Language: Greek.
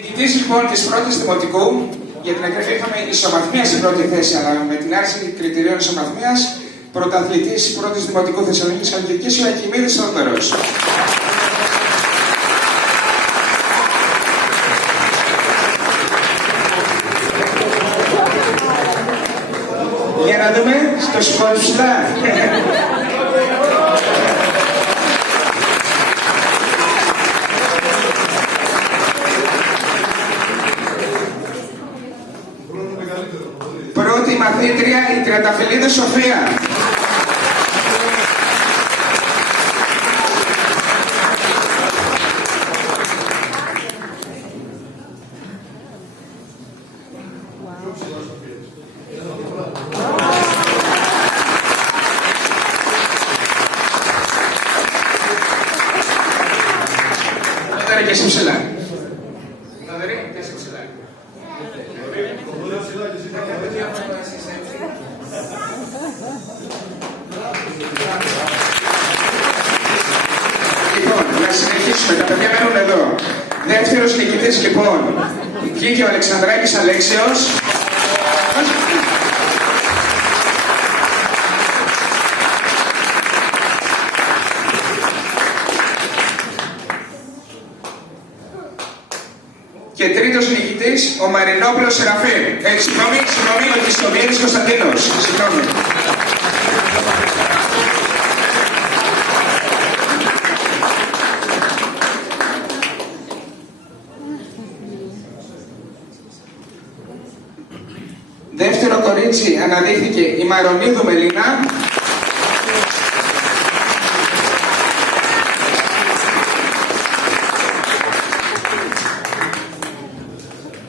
Νικητής λοιπόν της πρώτης δημοτικού, για την ακρίβεια είχαμε ισομαθμία στην πρώτη θέση, αλλά με την άρση κριτηρίων ισομαθμίας, πρωταθλητής πρώτης δημοτικού Θεσσαλονίκης Χαλκιδικής, ο Ακιμίδης Θόδωρος. Για να δούμε στο σκορ ψηλά. Πρώτη μαθήτρια η Τριανταφυλλίδη Σοφία. Τώρα και εσύ ψηλά. Και εσύ ψηλά. Λοιπόν, να συνεχίσουμε, τα παιδιά μένουν εδώ. Δεύτερος νικητής λοιπόν, βγήκε ο Αλεξανδράκης Αλέξιος. Και τρίτος νικητής, ο Μαρινόπουλος Σεραφείμ. Συγγνώμη, ο Χριστοβιέρης Κωνσταντίνος. Συγγνώμη. Δεύτερο κορίτσι αναδείχθηκε η Μαρονίδου Μελίνα.